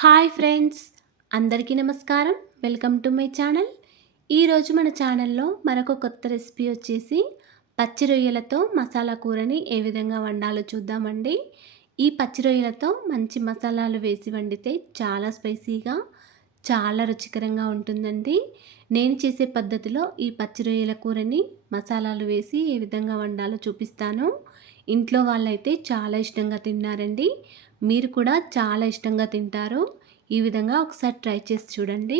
Hi friends, అందరికీ నమస్కారం. Welcome to my channel. ఈరోజు మన ఛానల్లో మరొక కొత్త రెసిపీ వచ్చేసి పచ్చి రొయ్యలతో మసాలా కూరని ఏ విధంగా వండాలో చూద్దామండి. ఈ పచ్చి రొయ్యలతో మంచి మసాలాలు వేసి వండితే చాలా స్పైసీగా, చాలా రుచికరంగా ఉంటుందండి. నేను చేసే పద్ధతిలో ఈ పచ్చి రొయ్యల కూరని మసాలాలు వేసి ఏ విధంగా వండాలో చూపిస్తాను. ఇంట్లో వాళ్ళైతే చాలా ఇష్టంగా తిన్నారండి. మీరు కూడా చాలా ఇష్టంగా తింటారు. ఈ విధంగా ఒకసారి ట్రై చేసి చూడండి.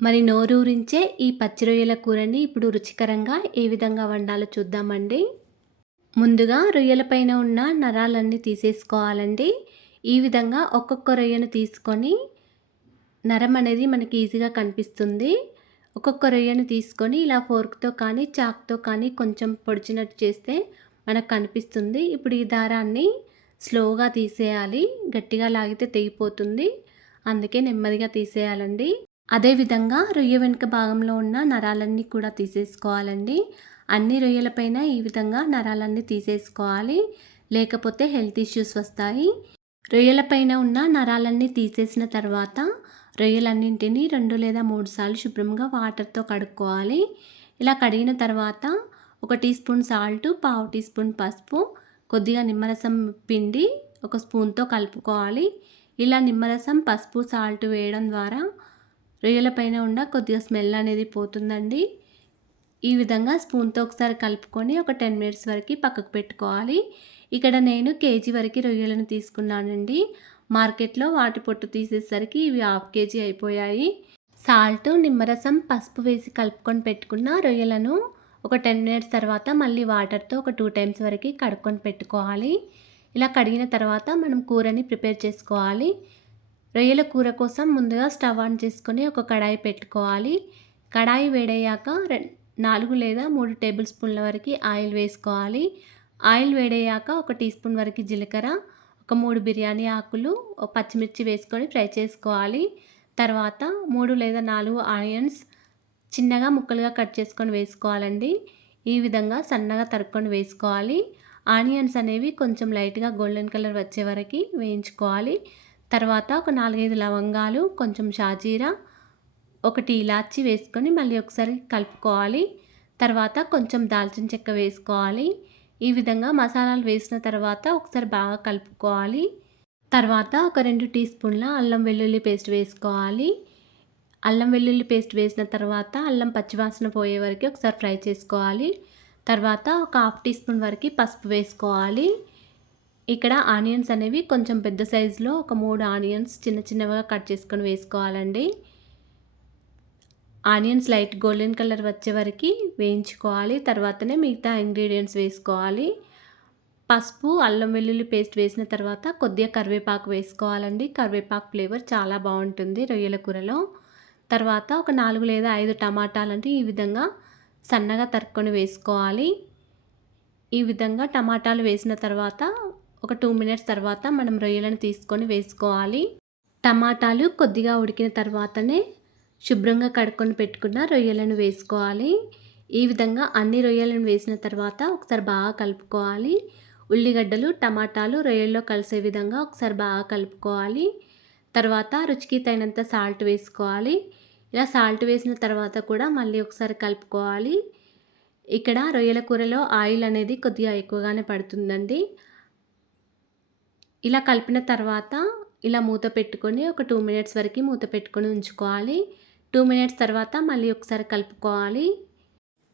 మరి నోరూరించే ఈ పచ్చి రొయ్యల కూరని ఇప్పుడు రుచికరంగా ఏ విధంగా వండాలో చూద్దామండి. ముందుగా రొయ్యల పైన ఉన్న నరాలన్నీ తీసేసుకోవాలండి. ఈ విధంగా ఒక్కొక్క రొయ్యను తీసుకొని నరం అనేది మనకి ఈజీగా కనిపిస్తుంది. ఒక్కొక్క రొయ్యను తీసుకొని ఇలా ఫోర్క్‌తో కానీ, చాక్‌తో కానీ కొంచెం పొడిచినట్టు చేస్తే మనకు కనిపిస్తుంది. ఇప్పుడు ఈ దారాన్ని స్లోగా తీసేయాలి. గట్టిగా లాగితే తెగిపోతుంది. అందుకే నెమ్మదిగా తీసేయాలండి. అదేవిధంగా రొయ్య వెనుక భాగంలో ఉన్న నరాలన్నీ కూడా తీసేసుకోవాలండి. అన్ని రొయ్యలపైన ఈ విధంగా నరాలన్నీ తీసేసుకోవాలి. లేకపోతే హెల్త్ ఇష్యూస్ వస్తాయి. రొయ్యలపైన ఉన్న నరాలన్నీ తీసేసిన తర్వాత రొయ్యలన్నింటినీ 2 లేదా 3 సార్లు శుభ్రంగా వాటర్తో కడుక్కోవాలి. ఇలా కడిగిన తర్వాత 1 టీ స్పూన్ సాల్టు, పావు టీ స్పూన్ పసుపు, కొద్దిగా నిమ్మరసం పిండి ఒక స్పూన్తో కలుపుకోవాలి. ఇలా నిమ్మరసం, పసుపు, సాల్ట్ వేయడం ద్వారా రొయ్యల పైన ఉన్న కొద్దిగా స్మెల్ అనేది పోతుందండి. ఈ విధంగా స్పూన్తో ఒకసారి కలుపుకొని ఒక 10 మినిట్స్ వరకు పక్కకు పెట్టుకోవాలి. ఇక్కడ నేను కేజీ వరకు రొయ్యలను తీసుకున్నానండి. మార్కెట్లో వాటి పొట్టు తీసేసరికి ఇవి హాఫ్ కేజీ అయిపోయాయి. సాల్ట్, నిమ్మరసం, పసుపు వేసి కలుపుకొని పెట్టుకున్న రొయ్యలను ఒక 10 మినిట్స్ తర్వాత మళ్ళీ వాటర్తో ఒక 2 టైమ్స్ వరకు కడుక్కొని పెట్టుకోవాలి. ఇలా కడిగిన తర్వాత మనం కూరని ప్రిపేర్ చేసుకోవాలి. రొయ్యల కూర కోసం ముందుగా స్టవ్ ఆన్ చేసుకొని ఒక కడాయి పెట్టుకోవాలి. కడాయి వేడయ్యాక 4 లేదా 3 టేబుల్ స్పూన్ల వరకు ఆయిల్ వేసుకోవాలి. ఆయిల్ వేడయ్యాక 1 టీ స్పూన్ వరకు జీలకర్ర, ఒక 3 బిర్యానీ ఆకులు, పచ్చిమిర్చి వేసుకొని ఫ్రై చేసుకోవాలి. తర్వాత 3 లేదా 4 ఆనియన్స్ చిన్నగా ముక్కలుగా కట్ చేసుకొని వేసుకోవాలండి. ఈ విధంగా సన్నగా తరుక్కొని వేసుకోవాలి. ఆనియన్స్ అనేవి కొంచెం లైట్గా గోల్డెన్ కలర్ వచ్చే వరకు వేయించుకోవాలి. తర్వాత ఒక 4, 5 లవంగాలు, కొంచెం షాజీరా, 1 ఇలాచి వేసుకొని మళ్ళీ ఒకసారి కలుపుకోవాలి. తర్వాత కొంచెం దాల్చిన చెక్క వేసుకోవాలి. ఈ విధంగా మసాలాలు వేసిన తర్వాత ఒకసారి బాగా కలుపుకోవాలి. తర్వాత ఒక 2 టీ స్పూన్ల అల్లం వెల్లుల్లి పేస్ట్ వేసుకోవాలి. అల్లం వెల్లుల్లి పేస్ట్ వేసిన తర్వాత అల్లం పచ్చివాసన పోయే వరకు ఒకసారి ఫ్రై చేసుకోవాలి. తర్వాత ఒక హాఫ్ టీ స్పూన్ వరకు పసుపు వేసుకోవాలి. ఇక్కడ ఆనియన్స్ అనేవి కొంచెం పెద్ద సైజులో ఒక 3 ఆనియన్స్ చిన్న చిన్నగా కట్ చేసుకొని వేసుకోవాలండి. ఆనియన్స్ లైట్ గోల్డెన్ కలర్ వచ్చే వరకు వేయించుకోవాలి. తర్వాతనే మిగతా ఇంగ్రీడియంట్స్ వేసుకోవాలి. పసుపు, అల్లం వెల్లుల్లి పేస్ట్ వేసిన తర్వాత కొద్దిగా కరివేపాకు వేసుకోవాలండి. కరివేపాకు ఫ్లేవర్ చాలా బాగుంటుంది రొయ్యల కూరలో. తర్వాత ఒక 4 లేదా 5 టమాటాలంటే ఈ విధంగా సన్నగా తరుక్కొని వేసుకోవాలి. ఈ విధంగా టమాటాలు వేసిన తర్వాత ఒక 2 మినిట్స్ తర్వాత మనం రొయ్యలను తీసుకొని వేసుకోవాలి. టమాటాలు కొద్దిగా ఉడికిన తర్వాతనే శుభ్రంగా కడుక్కొని పెట్టుకున్న రొయ్యలను వేసుకోవాలి. ఈ విధంగా అన్ని రొయ్యలను వేసిన తర్వాత ఒకసారి బాగా కలుపుకోవాలి. ఉల్లిగడ్డలు, టమాటాలు రొయ్యల్లో కలిసే విధంగా ఒకసారి బాగా కలుపుకోవాలి. తర్వాత రుచికి తగినంత సాల్ట్ వేసుకోవాలి. ఇలా సాల్ట్ వేసిన తర్వాత కూడా మళ్ళీ ఒకసారి కలుపుకోవాలి. ఇక్కడ రొయ్యల కూరలో ఆయిల్ అనేది కొద్దిగా ఎక్కువగానే పడుతుందండి. ఇలా కలిపిన తర్వాత ఇలా మూత పెట్టుకొని ఒక 2 మినిట్స్ వరకు మూత పెట్టుకొని ఉంచుకోవాలి. 2 మినిట్స్ తర్వాత మళ్ళీ ఒకసారి కలుపుకోవాలి.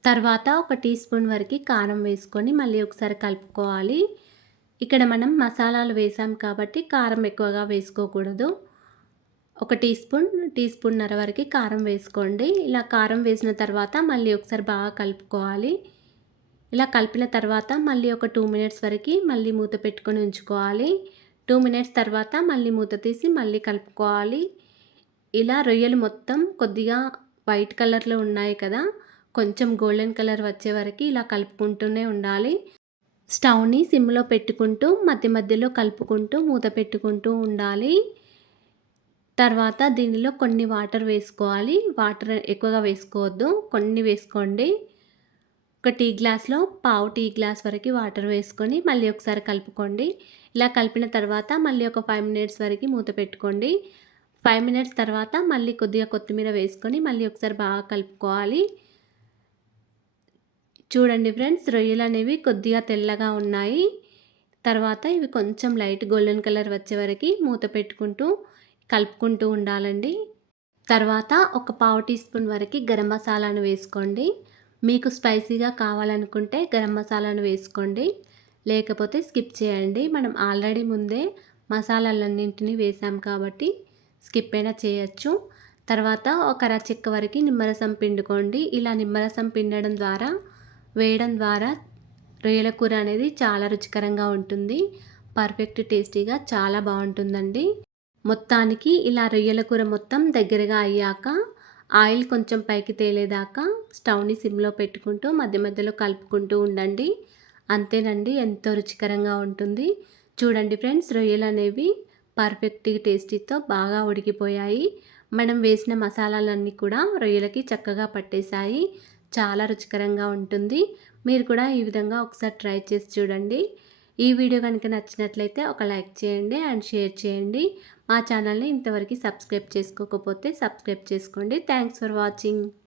తర్వాత ఒక టీ స్పూన్ వరకు కారం వేసుకొని మళ్ళీ ఒకసారి కలుపుకోవాలి. ఇక్కడ మనం మసాలాలు వేసాం కాబట్టి కారం ఎక్కువగా వేసుకోకూడదు. ఒక టీ స్పూన్నర వరకు కారం వేసుకోండి. ఇలా కారం వేసిన తర్వాత మళ్ళీ ఒకసారి బాగా కలుపుకోవాలి. ఇలా కలిపిన తర్వాత మళ్ళీ ఒక 2 మినిట్స్ వరకు మళ్ళీ మూత పెట్టుకొని ఉంచుకోవాలి. 2 మినిట్స్ తర్వాత మళ్ళీ మూత తీసి మళ్ళీ కలుపుకోవాలి. ఇలా రొయ్యలు మొత్తం కొద్దిగా వైట్ కలర్లో ఉన్నాయి కదా, కొంచెం గోల్డెన్ కలర్ వచ్చే వరకు ఇలా కలుపుకుంటూనే ఉండాలి. స్టవ్ని సిమ్లో పెట్టుకుంటూ మధ్య మధ్యలో కలుపుకుంటూ మూత పెట్టుకుంటూ ఉండాలి. తర్వాత దీనిలో కొన్ని వాటర్ వేసుకోవాలి. వాటర్ ఎక్కువగా వేసుకోవద్దు, కొన్ని వేసుకోండి. ఒక టీ గ్లాస్లో పావు టీ గ్లాస్ వరకు వాటర్ వేసుకొని మళ్ళీ ఒకసారి కలుపుకోండి. ఇలా కలిపిన తర్వాత మళ్ళీ ఒక 5 మినిట్స్ వరకు మూత పెట్టుకోండి. 5 మినిట్స్ తర్వాత మళ్ళీ కొద్దిగా కొత్తిమీర వేసుకొని మళ్ళీ ఒకసారి బాగా కలుపుకోవాలి. చూడండి ఫ్రెండ్స్, రొయ్యలనేవి కొద్దిగా తెల్లగా ఉన్నాయి. తర్వాత ఇవి కొంచెం లైట్ గోల్డెన్ కలర్ వచ్చే వరకి మూత పెట్టుకుంటూ కలుపుకుంటూ ఉండాలండి. తర్వాత ఒక పావు టీ స్పూన్ వరకు గరం మసాలాను వేసుకోండి. మీకు స్పైసీగా కావాలనుకుంటే గరం మసాలాను వేసుకోండి, లేకపోతే స్కిప్ చేయండి. మనం ఆల్రెడీ ముందే మసాలాలన్నింటినీ వేసాం కాబట్టి స్కిప్ అయినా చేయొచ్చు. తర్వాత ఒక అర చెక్క వరకు నిమ్మరసం పిండుకోండి. ఇలా నిమ్మరసం పిండడం ద్వారా వేయడం ద్వారా రొయ్యల కూర అనేది చాలా రుచికరంగా ఉంటుంది. పర్ఫెక్ట్ టేస్టీగా చాలా బాగుంటుందండి. మొత్తానికి ఇలా రొయ్యల కూర మొత్తం దగ్గరగా అయ్యాక ఆయిల్ కొంచెం పైకి తేలేదాకా స్టవ్ని సిమ్లో పెట్టుకుంటూ మధ్య మధ్యలో కలుపుకుంటూ ఉండండి. అంతేనండి, ఎంతో రుచికరంగా ఉంటుంది. చూడండి ఫ్రెండ్స్, రొయ్యలు అనేవి పర్ఫెక్ట్ టేస్టీతో బాగా ఉడికిపోయాయి. మనం వేసిన మసాలాలన్నీ కూడా రొయ్యలకి చక్కగా పట్టేశాయి. చాలా రుచికరంగా ఉంటుంది. మీరు కూడా ఈ విధంగా ఒకసారి ట్రై చేసి చూడండి. ఈ వీడియో కనుక నచ్చినట్లయితే ఒక లైక్ చేయండి అండ్ షేర్ చేయండి. మా ఛానల్ని ఇంతవరకు సబ్స్క్రైబ్ చేసుకోకపోతే సబ్స్క్రైబ్ చేసుకోండి. Thanks for watching.